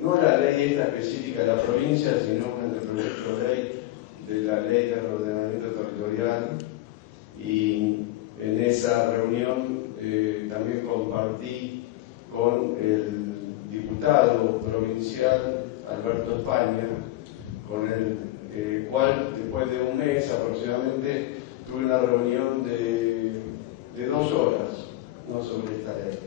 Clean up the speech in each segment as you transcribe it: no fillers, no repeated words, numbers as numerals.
no la ley esta específica de la provincia, sino un anteproyecto de ley de la ley de ordenamiento territorial, y en esa reunión también compartí con el diputado provincial Alberto España, con el cual después de un mes aproximadamente tuve una reunión de 2 horas, no sobre esta ley.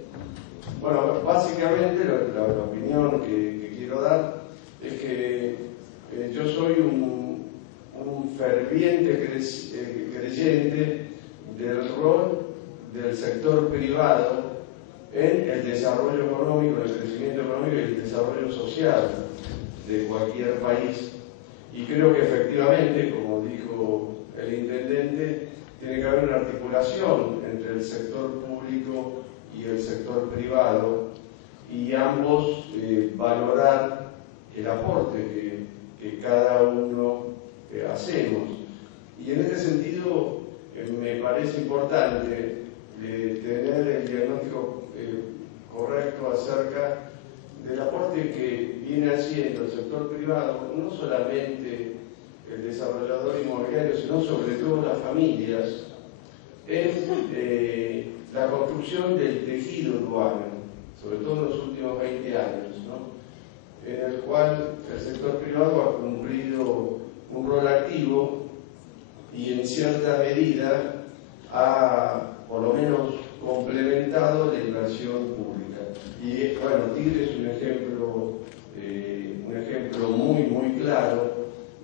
Bueno, básicamente la opinión que quiero dar es que yo soy un ferviente creyente del rol del sector privado en el desarrollo económico, el crecimiento económico y el desarrollo social de cualquier país. Y creo que efectivamente, como dijo el intendente, tiene que haber una articulación entre el sector público y el sector privado, y ambos valorar el aporte que cada uno hacemos. Y en este sentido me parece importante tener el diagnóstico correcto acerca del aporte que viene haciendo el sector privado, no solamente el desarrollador inmobiliario, sino sobre todo las familias, en la construcción del tejido urbano, sobre todo en los últimos 20 años, ¿no? En el cual el sector privado ha cumplido un rol activo y en cierta medida ha, por lo menos, complementado la inversión pública. Y bueno, Tigre es un ejemplo muy claro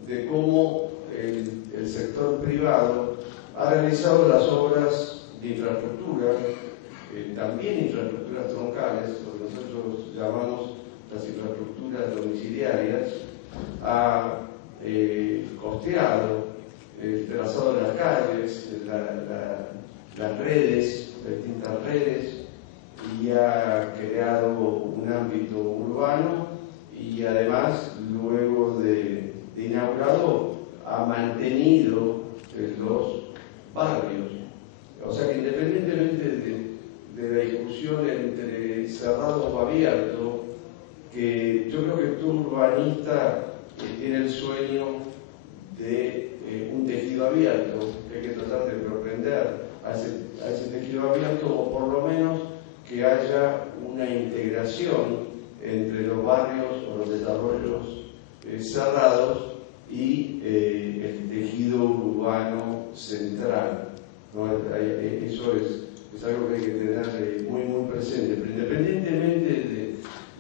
de cómo el sector privado ha realizado las obras de infraestructura, también infraestructuras troncales, lo que nosotros llamamos las infraestructuras domiciliarias, ha costeado el trazado de las calles, las redes, distintas redes, y ha creado un ámbito urbano, y además luego de inaugurado ha mantenido los barrios. O sea que independientemente de la discusión entre cerrado o abierto, que yo creo que todo urbanista tiene el sueño de un tejido abierto, que hay que tratar de propender a ese tejido abierto, o por lo menos que haya una integración entre los barrios o los desarrollos cerrados y el tejido urbano central, ¿no? Eso es algo que hay que tener muy presente. Pero independientemente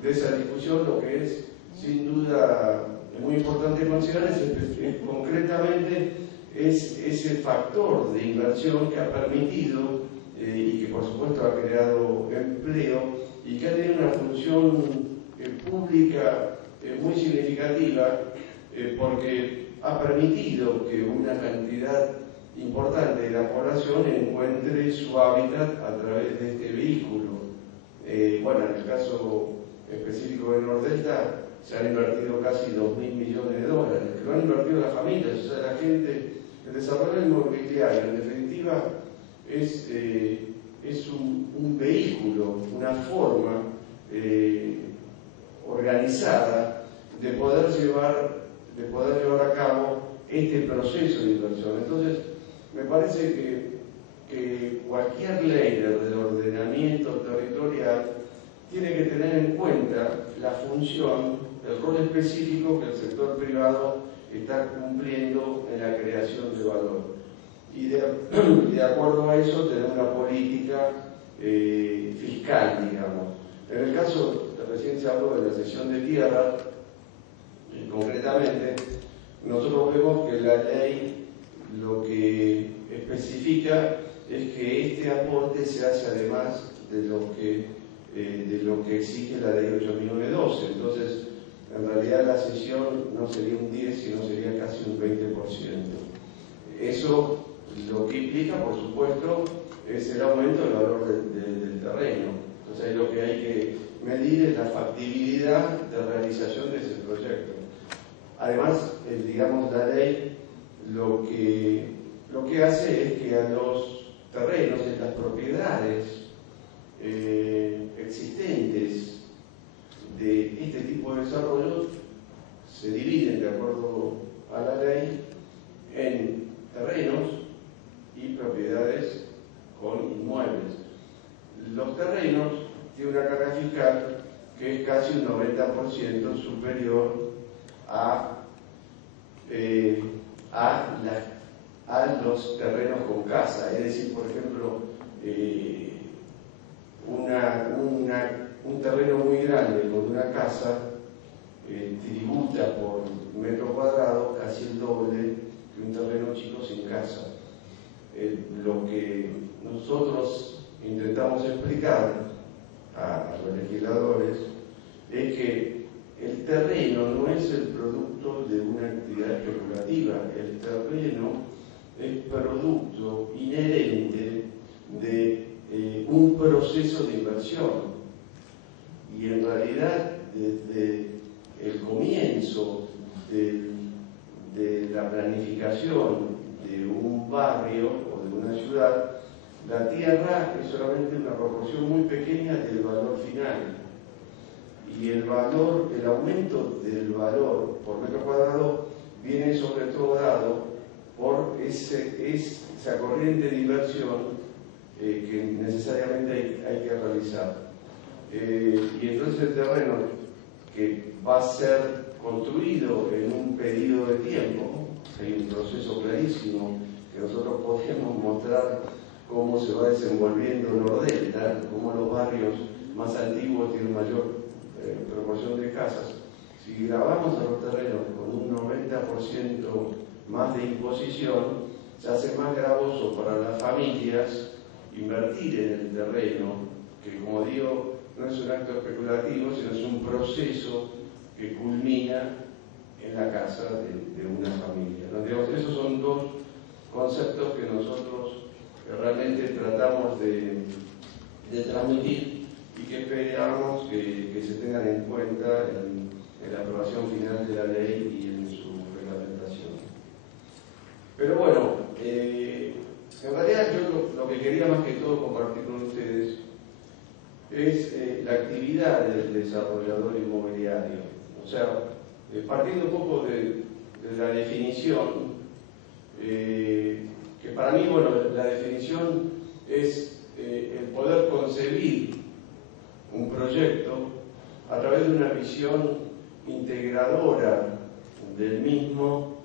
de esa discusión, lo que es sin duda muy importante considerar es concretamente ese factor de inversión que ha permitido y que por supuesto ha creado empleo y que ha tenido una función pública muy significativa, porque ha permitido que una cantidad importante de la población encuentre su hábitat a través de este vehículo. Bueno, en el caso específico de Nordelta se han invertido casi 2.000 millones de dólares, que lo han invertido las familias, o sea, la gente. El desarrollo inmobiliario, en definitiva, es un vehículo, una forma organizada de poder llevar a cabo este proceso de inversión. Entonces, me parece que cualquier ley de ordenamiento territorial tiene que tener en cuenta la función, el rol específico que el sector privado está cumpliendo en la creación de valor. Y de acuerdo a eso, tener una política fiscal, digamos. En el caso, recién se habló de la cesión de tierra, concretamente, nosotros vemos que la ley lo que especifica es que este aporte se hace además de lo que exige la ley 8.912. Entonces, en realidad la cesión no sería un 10, sino sería casi un 20%. Eso lo que implica, por supuesto, es el aumento del valor del terreno. Entonces, lo que hay que medir es la factibilidad de realización de ese proyecto. Además, digamos, la ley lo que hace es que a los terrenos, en las propiedades existentes de este tipo de desarrollos se dividen, de acuerdo a la ley, en terrenos y propiedades con inmuebles. Los terrenos tienen una carga fiscal que es casi un 90% superior a los terrenos con casa. Es decir, por ejemplo, un terreno muy grande con una casa tributa por metro cuadrado casi el doble que un terreno chico sin casa. Lo que nosotros intentamos explicar a los legisladores es que el terreno no es el producto de una actividad especulativa, el terreno es producto inherente de un proceso de inversión. Y en realidad, desde el comienzo de la planificación de un barrio o de una ciudad, la tierra es solamente una proporción muy pequeña del valor final. Y el aumento del valor por metro cuadrado viene sobre todo dado por esa corriente de inversión que necesariamente hay que realizar. Y entonces el terreno que va a ser construido en un periodo de tiempo, hay un proceso clarísimo que nosotros podemos mostrar cómo se va desenvolviendo Nordelta, cómo los barrios más antiguos tienen mayor proporción de casas. Si grabamos a los terrenos con un 90% más de imposición, se hace más gravoso para las familias invertir en el terreno, que como digo, no es un acto especulativo, sino es un proceso que culmina en la casa de una familia, ¿no? Digamos, esos son dos conceptos que nosotros realmente tratamos de transmitir y que esperamos que se tengan en cuenta en la aprobación final de la ley y en su reglamentación. Pero bueno, en realidad yo lo que quería más que todo compartir con ustedes es la actividad del desarrollador inmobiliario. O sea, partiendo un poco de la definición, que para mí, bueno, la definición es el poder concebir un proyecto a través de una visión integradora del mismo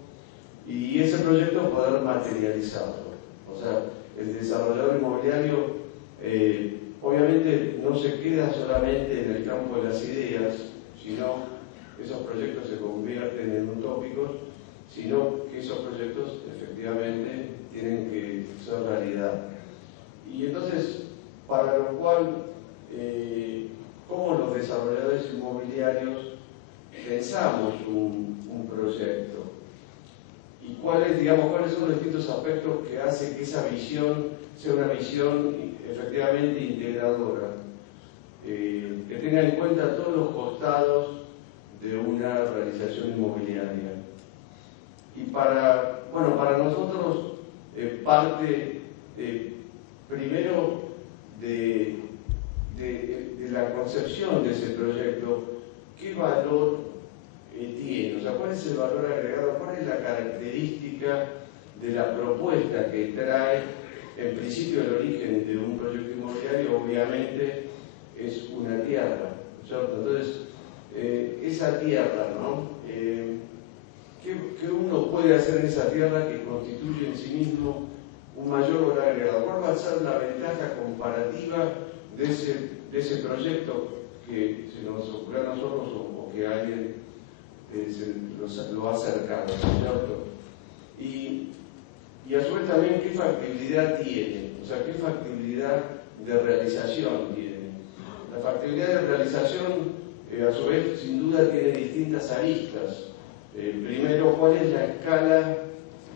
y ese proyecto poder materializarlo. O sea, el desarrollador inmobiliario obviamente no se queda solamente en el campo de las ideas, sino que esos proyectos se convierten en utópicos, sino que esos proyectos efectivamente tienen que ser realidad. Y entonces, para lo cual, ¿cómo los desarrolladores inmobiliarios pensamos un proyecto? ¿Y cuáles son los distintos aspectos que hacen que esa visión sea una visión efectivamente integradora? Que tenga en cuenta todos los costados de una realización inmobiliaria. Y para nosotros parte primero de la concepción de ese proyecto, ¿qué valor tiene? O sea, ¿cuál es el valor agregado? ¿Cuál es la característica de la propuesta que trae? En principio, el origen de un proyecto inmobiliario obviamente es una tierra, ¿cierto? Entonces, esa tierra, ¿no? ¿Qué uno puede hacer en esa tierra que constituye en sí mismo un mayor valor agregado? ¿Cuál va a ser la ventaja comparativa de ese proyecto que se nos ocurre a nosotros o que alguien lo ha acercado, ¿cierto? Y a su vez también qué factibilidad tiene, o sea, qué factibilidad de realización tiene. La factibilidad de realización, a su vez, sin duda tiene distintas aristas. Primero, ¿cuál es la escala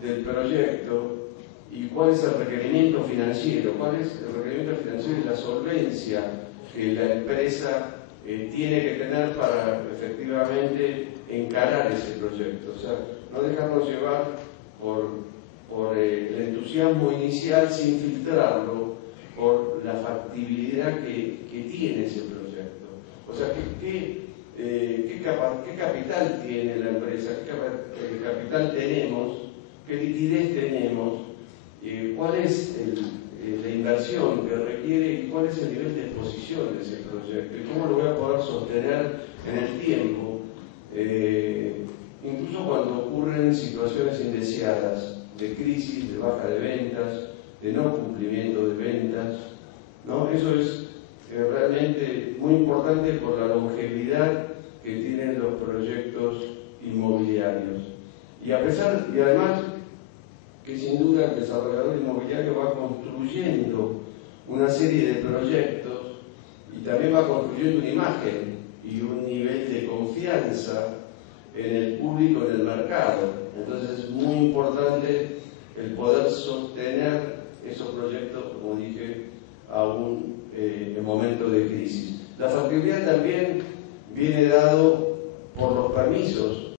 del proyecto y cuál es el requerimiento financiero? ¿Cuál es el requerimiento financiero y la solvencia que la empresa tiene que tener para efectivamente encarar ese proyecto? O sea, no dejarnos llevar por el entusiasmo inicial sin filtrarlo por la factibilidad que tiene ese proyecto. O sea, ¿qué qué capital tiene la empresa, qué capital tenemos, qué liquidez tenemos, cuál es la inversión que requiere y cuál es el nivel de exposición de ese proyecto y cómo lo voy a poder sostener en el tiempo, incluso cuando ocurren situaciones indeseadas de crisis, de baja de ventas, de no cumplimiento de ventas, ¿no? Eso es realmente muy importante por la longevidad que tienen los proyectos inmobiliarios. Y además que sin duda el desarrollador inmobiliario va construyendo una serie de proyectos y también va construyendo una imagen y un nivel de confianza en el público, en el mercado. Entonces es muy importante el poder sostener esos proyectos, como dije, aún en momentos de crisis. La factibilidad también viene dado por los permisos